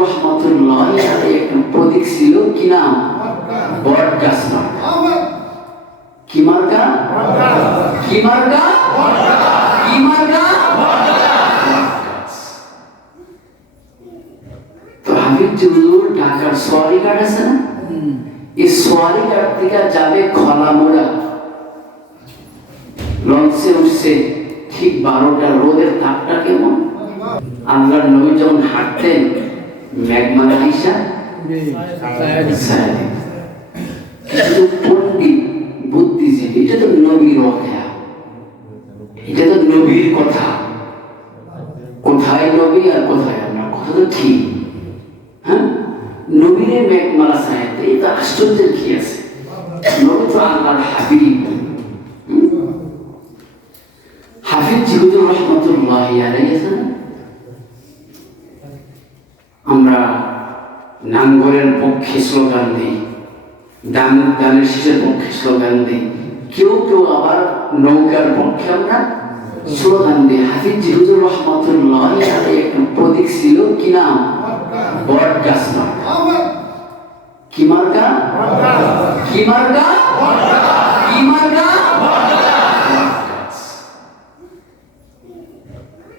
রহমতুল্লাহ একটা প্রতীক এই সোয়ারি ঘাট থেকে যাবে খলামোড়া। লঞ্চে উঠছে ঠিক বারোটা, রোদের তাপটা কেমন? আল্লাহর নবী যখন হাঁটতেন মেঘমালা দিশা কিন্তু পণ্ডিত বুদ্ধিজীবী? এটা তো নবীর কথা। এটা তো নবীর কথা। কোথায় নবী আর কোথায় আমরা? কথা তো ঠিক। হ্যাঁ? নবীরে মেঘমালা সাহেব এই তো আশ্চর্যের কি আছে? নবী তো আল্লাহর হাবিব? হাফিজ রহমতুল্লাহ আলাইহি আমরা নাঙ্গলের পক্ষে স্লোগান দিই, দান, দানের শেষের পক্ষে স্লোগান দিই। কেউ কেউ আবার নৌকার পক্ষে আমরা স্লোগান দিই। হাফিজ জিহুদুর রহমতুল্লাহ একটা প্রতীক ছিল, কি নাম? বট গাছ কি মার্কা? কি মার্কা? কি মার্কা?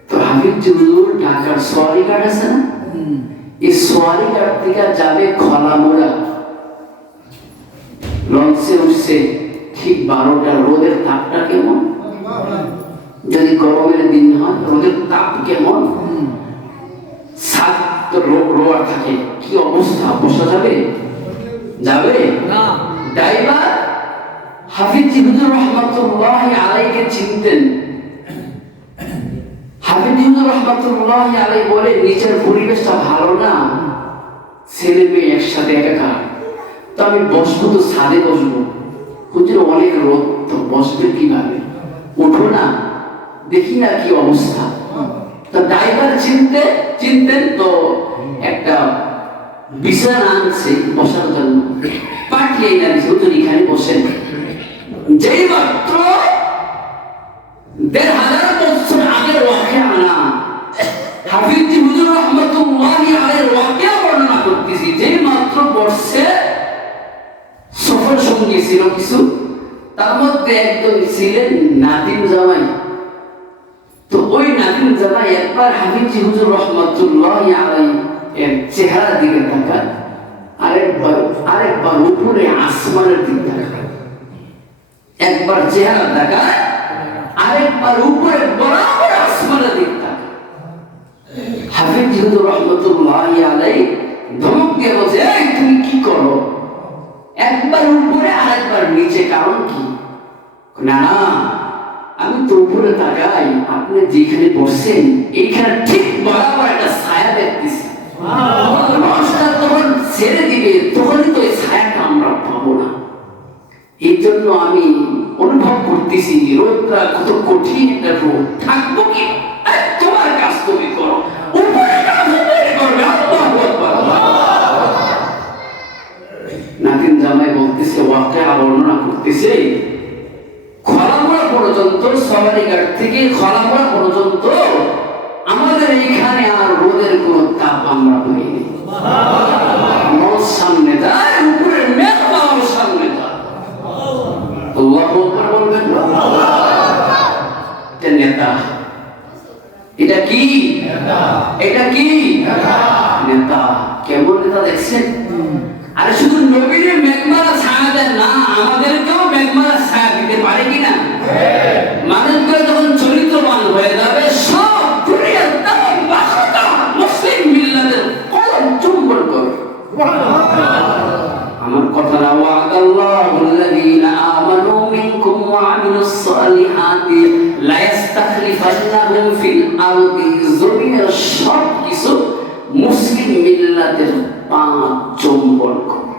তো হাবিব জিহুদুর ঢাকার সোয়ারি ঘাট আছে না? এই সোয়ারি ঘাট থেকে যাবে খলামোড়া লঞ্চে উঠছে ঠিক বারোটা রোদের তাপটা কেমন? যদি গরমের দিন হয় রোদের তাপ কেমন? সাত রোয়ার থাকে। কি অবস্থা? বসা যাবে? যাবে? না। ড্রাইভার হাফিজ জিহুদুর রহমতুল্লাহ আলাইকে চিনতেন। আলাই বলে নিচের পরিবেশটা ভালো না, ছেলে মেয়ে একসাথে তো আমি বসবো তো বসবো। হুজুর, অনেক রোদ, তো বসবে কীভাবে? না, দেখি না কি অবস্থা। তো ড্রাইভার চিনতে, চিনতেন তো একটা বিছানা আনছে বসার জন্য। পাঠিয়ে আনছে হুজুর, এখানে বসেন। যেই সফর সঙ্গী ছিল কিছু? তার মধ্যে একজন ছিলেন নাদিম জামাই। তো ওই নাদিম জামাই একবার হাফিজ হুজুর রহমতুল্লাহি আলাইহি এর চেহারা দিকে তাকান আরেকবার আরেকবার উপরে আসমানের দিকে তাকান একবার চেহারা তাকায়, আরেকবার উপরে বরাবর আসমানের দিক হাফিজ জিহুদ রহমতুল্লাহ আলাই কারণ কি? না না আমি তো উপরে তাকাই আপনি যেখানে বসছেন এইখানে ঠিক বরাবর একটা ছায়া দেখতেছি। মানুষটা তখন ছেড়ে দিবে তখনই তো এই ছায়াটা আমরা পাবো না। এই জন্য আমি অনুভব করতেছি রোদটা কত কঠিন একটা রোদ। থাকব কি এই তোমার কাজ তুমি করো উপরে কাজ উপরে করবে আল্লাহু আকবার। নাতিন জামাই বলতেছে ওয়াকে বর্ণনা করতেছে খলামোড়া পর্যন্ত সবারি ঘাট থেকে খলামোড়া পর্যন্ত আমাদের এইখানে আর রোদের কোনো তাপ আমরা পাইনি নদ সামনে যায় উপরে মেঘ পাওয়ার সামনে যায় আল্লাহ বলবেন নেতা। এটা কি? এটা কি? নেতা। কেমন নেতা দেখছেন? আরে শুধু নবীর মেঘমালা ছায়া দেন না আমাদেরকেও মেঘমালা ছায়া দিতে পারে কিনা? মানুষগুলো যখন চরিত্রবান হয়ে যাবে সব দুনিয়ার তাম বাসতা মুসলিম মিল্লাতের কলম চুম্বন করবে। আমার কথা না ওয়াদাল্লাহু আল্লাযীনা আমানু মিনকুম ওয়া আমিলুস সালিহাতি লা ইস্তাখলিফান্নাহুম ফিল আরদি কিছু মুসলিম মিল্লাতের পাঁচ করবে